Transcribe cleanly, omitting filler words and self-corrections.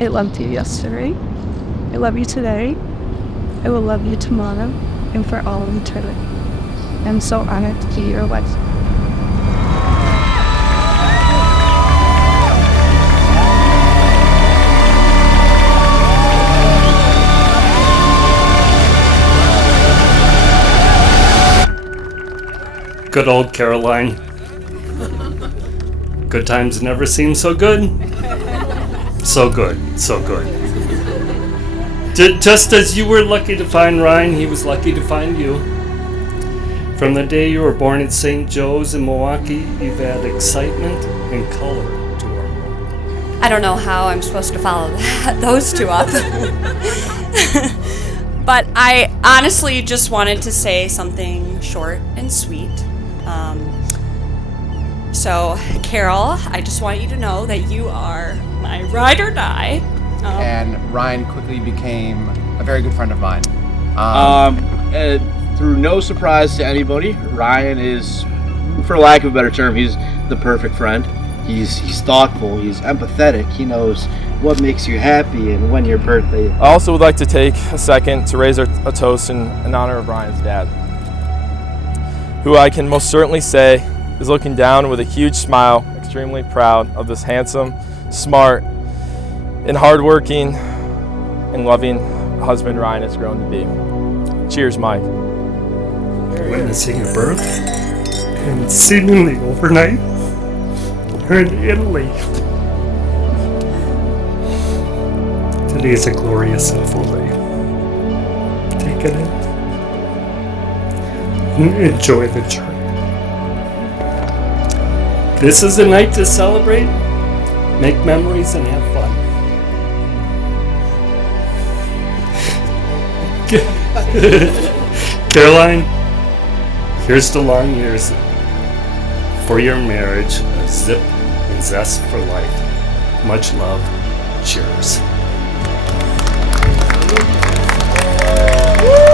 I loved you yesterday. I love you today. I will love you tomorrow and for all of eternity. I'm so honored to be your wife. Good old Caroline. Good times never seem so good. So good, so good. Just as you were lucky to find Ryan, he was lucky to find you. From the day you were born at St. Joe's in Milwaukee, you've added excitement and color to our world. I don't know how I'm supposed to follow those two up. But I honestly just wanted to say something short and sweet. So, Carol, I just want you to know that you are my ride or die. And Ryan quickly became a very good friend of mine. Through no surprise to anybody, Ryan is, for lack of a better term, he's the perfect friend. He's thoughtful, he's empathetic, he knows what makes you happy and when your birthday is. I also would like to take a second to raise a toast in honor of Ryan's dad, who I can most certainly say is looking down with a huge smile, extremely proud of this handsome, smart, and hardworking and loving husband Ryan has grown to be. Cheers, Mike. Witnessing a birth, and seemingly overnight, you're in Italy. Today is a glorious and full day. Take it in and enjoy the journey. This is a night to celebrate, make memories, and have fun. Caroline, here's to long years for your marriage, a zip and zest for life. Much love. Cheers. Woo!